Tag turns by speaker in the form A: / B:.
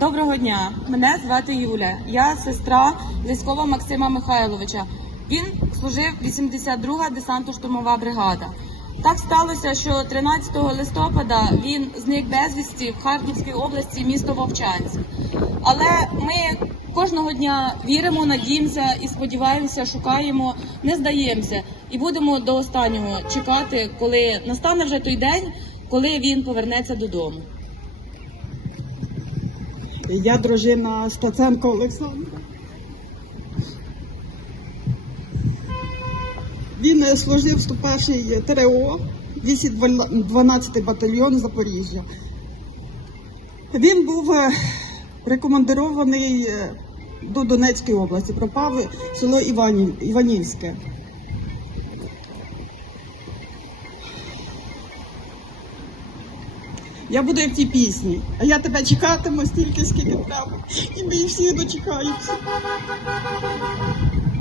A: Доброго дня, мене звати Юля. Я сестра військового Максима Михайловича. Він служив 82-га десантно-штурмова бригада. Так сталося, що 13 листопада він зник безвісті в Харківській області, місто Вовчанськ. Але ми кожного дня віримо, надіємося і сподіваємося, шукаємо, не здаємося і будемо до останнього чекати, коли настане вже той день, коли він повернеться додому.
B: Я дружина Стаценко Олександра. Він е, служив 101-й ТРО, 212 батальйон Запоріжжя. Він був е, рекомендований е, до Донецької області, пропав село Іванів, Іванівське. Я буду в тій пісні, а я тебе чекатиму стільки, скільки треба. І ми всі дочекаються.